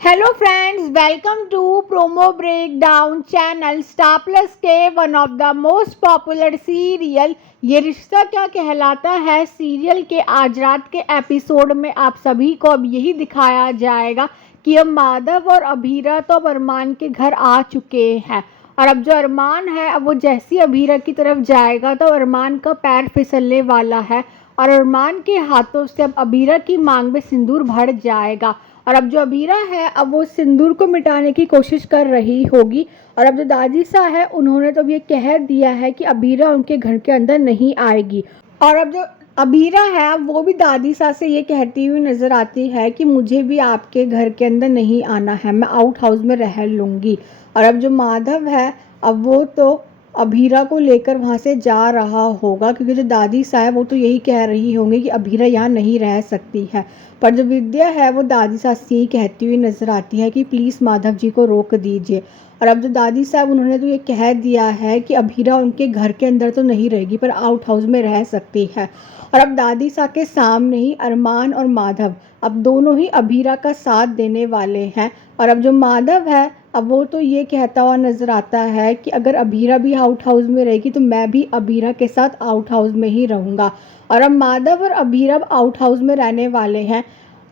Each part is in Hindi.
Hello friends, welcome to promo breakdown channel star plus के one of the most popular serial Yeh Rishta क्या कहलाता है सीरियल के आज रात के एपिसोड में आप सभी को अब यही दिखाया जाएगा कि अब माधव और अभीरा तो अब अरमान के घर आ चुके हैं। और अब जो अरमान है अब वो जैसी अभीरा की तरफ जाएगा तो अरमान का पैर फिसलने वाला है और अरमान के हाथों से अब अभीरा की मांग में सिंदूर भर जाएगा। और अब जो अबीरा है अब वो सिंदूर को मिटाने की कोशिश कर रही होगी। और अब जो दादी सा है उन्होंने तो अब ये कह दिया है कि अबीरा उनके घर के अंदर नहीं आएगी। और अब जो अबीरा है वो भी दादी सा से ये कहती हुई नज़र आती है कि मुझे भी आपके घर के अंदर नहीं आना है, मैं आउट हाउस में रह लूँगी। और अब जो माधव है अब वो तो अभीरा को लेकर वहाँ से जा रहा होगा, क्योंकि जो दादी सा है वो तो यही कह रही होंगी कि अभीरा यहाँ नहीं रह सकती है। पर जो विद्या है वो दादी साहब से यही कहती हुई नज़र आती है कि प्लीज़ माधव जी को रोक दीजिए। और अब जो दादी साहब उन्होंने तो ये कह दिया है कि अभीरा उनके घर के अंदर तो नहीं रहेगी पर आउट हाउस में रह सकती है। और अब दादी साहब के सामने ही अरमान और माधव अब दोनों ही अभीरा का साथ देने वाले हैं। और अब जो माधव है अब वो तो ये कहता हुआ नज़र आता है कि अगर अभीरा भी आउट हाउस में रहेगी तो मैं भी अभीरा के साथ आउट हाउस में ही रहूँगा। और अब माधव और अभीरा अब आउट हाउस में रहने वाले हैं।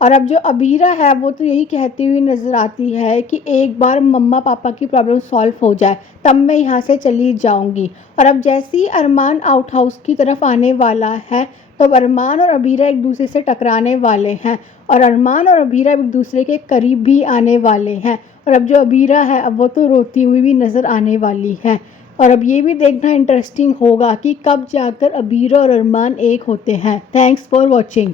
और अब जो अबीरा है वो तो यही कहती हुई नज़र आती है कि एक बार मम्मा पापा की प्रॉब्लम सॉल्व हो जाए तब मैं यहाँ से चली जाऊँगी। और अब जैसे ही अरमान आउट हाउस की तरफ आने वाला है तो अब अरमान और अबीरा एक दूसरे से टकराने वाले हैं और अरमान और अबीरा एक दूसरे के करीब भी आने वाले हैं। और अब जो अबीरा है अब वो तो रोती हुई भी नज़र आने वाली है। और अब ये भी देखना इंटरेस्टिंग होगा कि कब जाकर अबीरा और अरमान एक होते हैं। Thanks for watching.